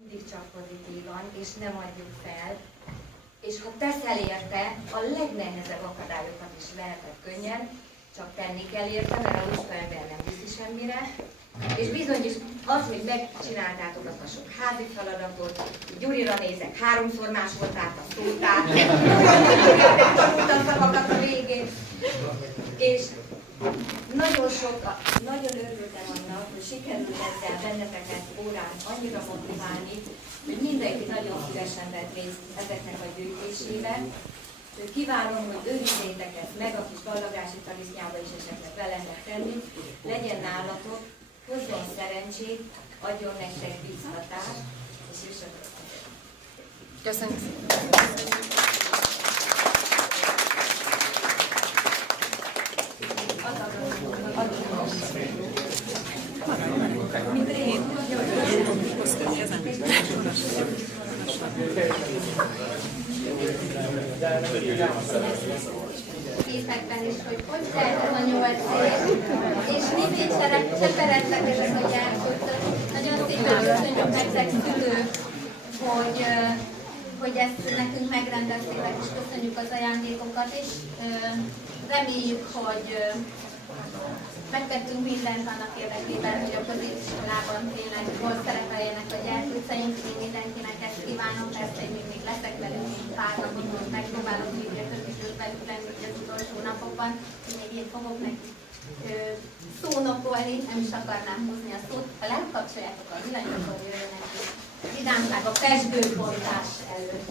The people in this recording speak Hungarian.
Mindig csak pozitívan, és nem adjuk fel. És ha teszel érte, a legnehezebb akadályokat is lehetett könnyen, csak tenni kell érte, mert a lusta ember nem viszi semmire. És bizony is az, hogy megcsináltátok azt a sok házi feladatot, Gyurira nézek, 3-szor más volt át a szótár, tanultam szavakat a végén. És nagyon örültem annak, hogy sikerült ezzel benneteket órán annyira motiválni, hogy mindenki nagyon szívesen vett részt ezeknek a gyűjtésében. Kívánom, hogy őrizzétek ezt meg, a kis ballagási talisznyába is esetleg be lehet tenni, legyen nálatok, hozzon szerencsét, adjon nektek biztatást, és jussatok. Köszönjük. Részekben is, hogy telt ez a 8 év, és mindig cseperedtek ezek a gyerkők. Nagyon szépen köszönjük nektek szülők, hogy ezt nekünk megrendeztétek, és köszönjük az ajándékokat, és reméljük, hogy megtettünk mindent annak érdekében, hogy a középiskolában tényleg hol szerepeljenek a gyerkőceink. Én mindenkinek ezt kívánom, persze én még leszek velük, mint pár napot, megpróbálok végre közítőt velük lenni az utolsó napokban, hogy még én fogok nekik szónokolni, nem is akarnám húzni a szót. Ha lekapcsoljátok a villanyt, akkor jöjjön neki vidámság a pezsgőbontás előtt.